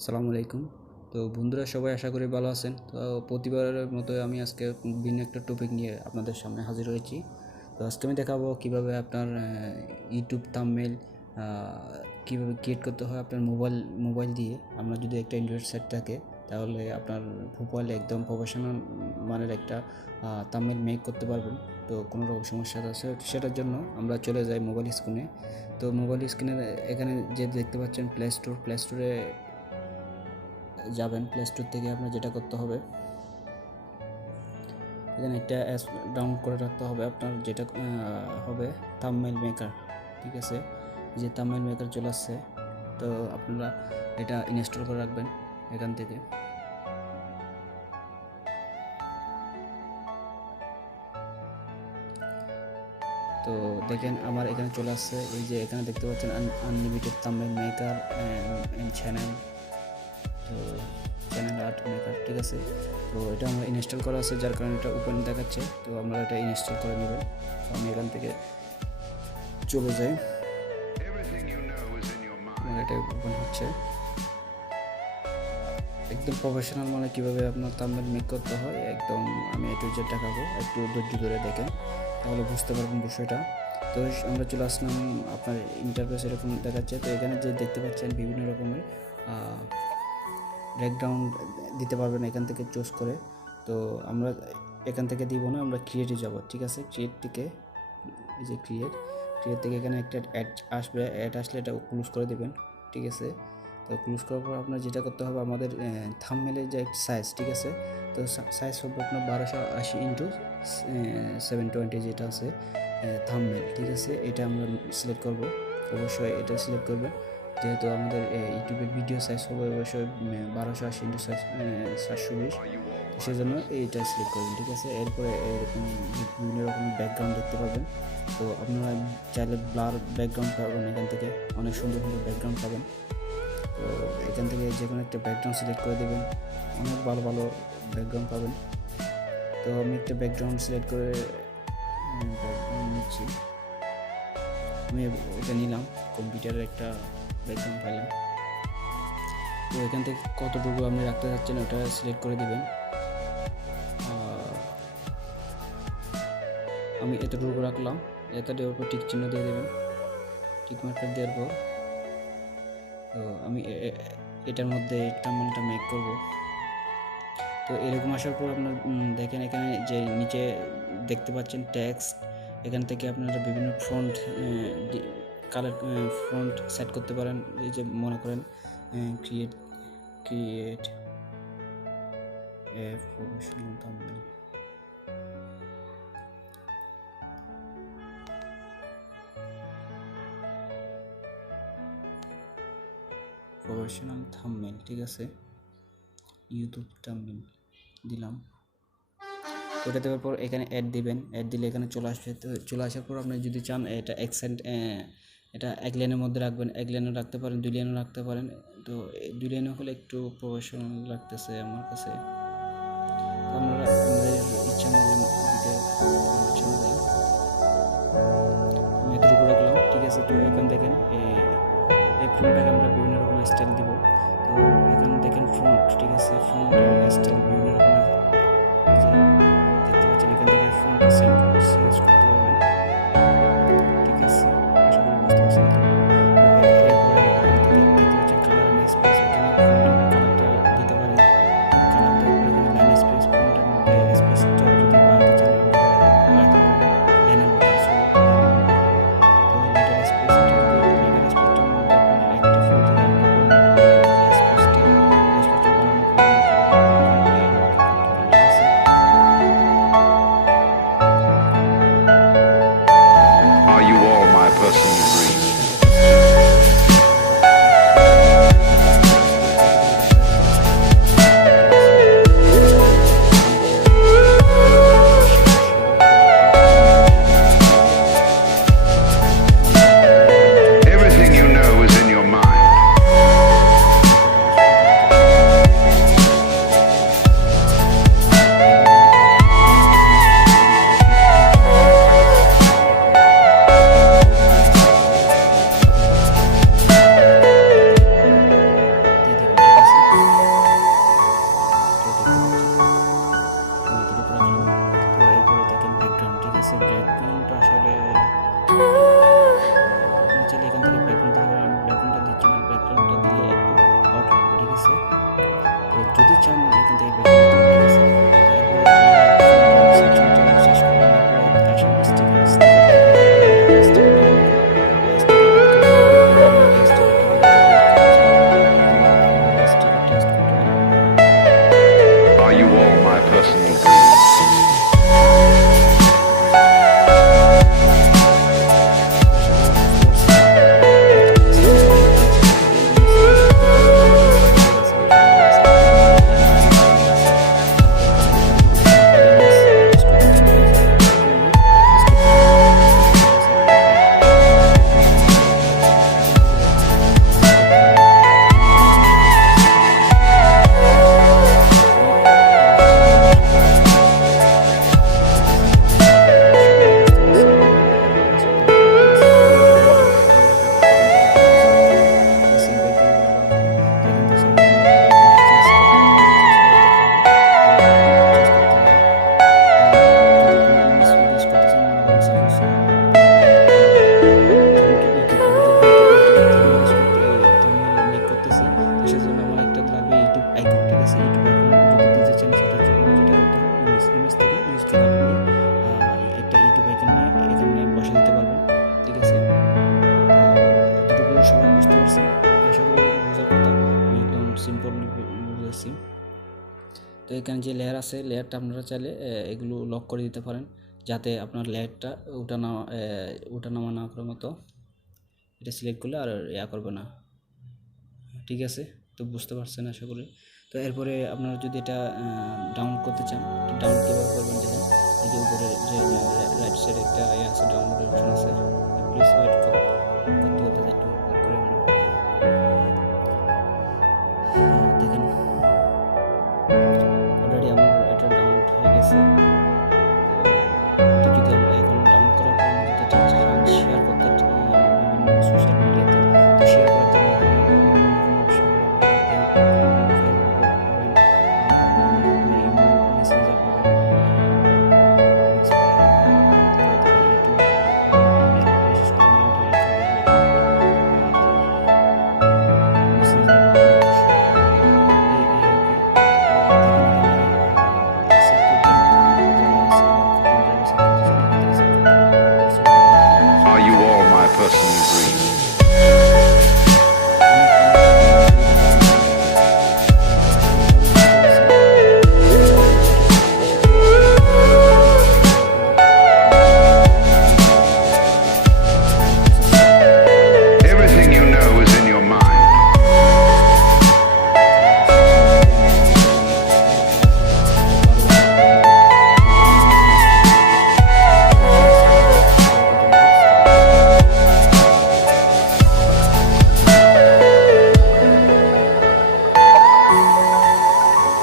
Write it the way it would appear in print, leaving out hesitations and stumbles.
আসসালামু আলাইকুম। তো বন্ধুরা সবাই আশা করি ভালো আছেন। তো প্রতিবারের মতো আমি আজকে ভিন্ন একটা টপিক নিয়ে আপনাদের সামনে হাজির হয়েছি। তো আজকে আমি দেখাবো কিভাবে আপনার ইউটিউব থাম্বনেইল কীভাবে ক্রিয়েট করতে হয় আপনার মোবাইল দিয়ে। আপনার যদি একটা অ্যান্ড্রয়েড সেট থাকে তাহলে আপনার মোবাইলে একদম প্রফেশনাল মানের একটা থাম্বনেইল মেক করতে পারবেন। তো কোনো রকম সমস্যা আছে সেটার জন্য আমরা চলে যাই মোবাইল স্ক্রিনে। তো মোবাইল স্ক্রিনের এখানে যে দেখতে পাচ্ছেন প্লে স্টোরে যাবেন। প্লে স্টোর থেকে আপনার যেটা করতে হবে, এখানে একটা অ্যাপ ডাউনলোড করে রাখতে হবে আপনার, যেটা হবে থাম্বনেইল মেকার। ঠিক আছে, যে থাম্বনেইল মেকার চলে আসছে, তো আপনারা এটা ইনস্টল করে রাখবেন এখান থেকে। তো দেখেন আমার এখানে চলে আসছে, এই যে এখানে দেখতে পাচ্ছেন unlimited thumbnail maker and channel, তো চ্যানেল আর্ট মেকার। ঠিক আছে, তো এটা আমরা ইনস্টল করা আছে, যার কারণে এটা ওপেন দেখাচ্ছে। তো আমরা এটা ইনস্টল করে নেবেন। তো আমি এখান থেকে চলে যাই, আমার এটা ওপেন হচ্ছে। একদম প্রফেশনাল মানে কীভাবে আপনার থাম্বনেইল মেক করতে হয় একদম আমি একটু যে দেখাবো, একটু ধৈর্য ধরে দেখেন তাহলে বুঝতে পারবেন বিষয়টা। তো আমরা চলে আসলাম, আপনার ইন্টারফেস এরকম দেখাচ্ছে। তো এখানে যে দেখতে পাচ্ছেন বিভিন্ন রকমের ব্যাকগ্রাউন্ড দিতে পারবেন এখান থেকে চুজ করে। তো আমরা এখান থেকে দিব না, আমরা ক্রিয়েটে যাব। ঠিক আছে, ক্রিয়েট থেকে এই যে ক্রিয়েট থেকে এখানে একটা অ্যাড আসবে, অ্যাড আসলে এটা ক্লোজ করে দেবেন। ঠিক আছে, তো ক্লোজ করার পর আপনার যেটা করতে হবে, আমাদের থাম্বনেইলের যে সাইজ, ঠিক আছে, তো সাইজ হবে আপনার 1280 ইন্টু 720 যেটা আছে থাম্বনেইল। ঠিক আছে, এটা আমরা সিলেক্ট করব, অবশ্যই এটা সিলেক্ট করবেন, যেহেতু আমাদের ইউটিউবের ভিডিও সাইজ হবে অবশ্যই 1280 ইন্টু 720, সেই জন্য এইটা সিলেক্ট করবেন। ঠিক আছে, এরপরে এরকম বিভিন্ন রকমের ব্যাকগ্রাউন্ড দেখতে পাবেন। তো আপনারা চাইলে ব্লার ব্যাকগ্রাউন্ড পাবেন, এখান থেকে অনেক সুন্দর সুন্দর ব্যাকগ্রাউন্ড পাবেন। তো এখান থেকে যে কোনো একটা ব্যাকগ্রাউন্ড সিলেক্ট করে দেবেন, অনেক ভালো ভালো ব্যাকগ্রাউন্ড পাবেন। তো আমি একটা ব্যাকগ্রাউন্ড সিলেক্ট করে নিচ্ছি, আমি এটা নিলাম, কম্পিউটারের একটা ব্যাকগ্রাউন্ড পাইলাম। তো এখান থেকে কতটুকু আপনি রাখতে চাচ্ছেন ওটা সিলেক্ট করে দেবেন। আমি এতটুকু রাখলাম, এটা দেওয়ার পর টিক চিহ্ন দিয়ে দেবেন, টিক মার্কার দেওয়ার পর। তো আমি এটার মধ্যে থাম্বনেইলটা মেক করব। তো এরকম আসার পর আপনার দেখেন এখানে যে নিচে দেখতে পাচ্ছেন টেক্সট, এখান থেকে আপনারা বিভিন্ন ফন্ট কালার ফন্ট সেট করতে পারেন। এই যে মনে করেন create a professional thumbnail, professional thumbnail. ঠিক আছে, ইউটিউব থাম্বনেইল দিলাম। তো এটা দেওয়ার পর এখানে অ্যাড দিবেন, অ্যাড দিলে এখানে চলে আসবে। তো চলে আসার পর আপনি যদি চান এটা এটা এক লাইনের মধ্যে রাখবেন, এক লাইনও রাখতে পারেন, 2 লাইনও রাখতে পারেন। তো 2 লাইনও হলে একটু প্রফেশনাল লাগতেছে আমার কাছে। তো আপনারা আপনাদের ইচ্ছা মতন দিতে ইচ্ছা অনুযায়ী আমি এতটুকু রাখলাম। ঠিক আছে, তো এখান দেখেন এই ফ্রন্টটাকে আমরা বিভিন্ন রকমের স্টাইল দিব। তো এখানে দেখেন ফ্রন্ট, ঠিক আছে, ফ্রন্ট স্টাইল বিভিন্ন রকমের, এই যে দেখতে পাচ্ছেন এখান থেকে ফ্রন্ট চেঞ্জ করতে পারবেন। ঠিক আছে, আশা করি বুঝতে পারছেন। তো এরপরে এখান থেকে দেখতে পাচ্ছেন কালার এন্ড স্পেস, এখানে ফ্রন্টের কালারটা দিতে পারেন। কালার দেওয়ার পরে এখানে লাইন স্পেস, ফ্রন্টের মধ্যে স্পেসটা যদি বাড়াতে চান বাড়াতে পারেন লাইনের মধ্যে। তো লেটার স্পেস, লেটার স্পেসটার মধ্যে আপনার একটা ফ্রন্টে রাখবেন, স্পেসটা বাড়ানো আছে। তো যদি চান এখান থেকে বের করতে পারেন, ঠিক আছে। তারপরে সেকশনটা শেষ করলাম, তারপরে আসেন স্টিকার টেস্ট করতে পারি। Are you all my personal dreams? তো এখানে যে লেয়ার আছে, লেয়ারটা আপনারা চাইলে এগুলো লক করে দিতে পারেন, যাতে আপনার লেয়ারটা ওঠানামা না করার মতো। এটা সিলেক্ট করলে আর করবে না, ঠিক আছে। তো বুঝতে পারছেন আশা করি। তো এরপরে আপনারা যদি এটা ডাউনলোড করতে চান, ডাউনলোড কীভাবে করবেন দেখেন, এই যে উপরে যে রাইট সাইডে একটা আছে, ডাউনলোডের অপশন আছে। Please wait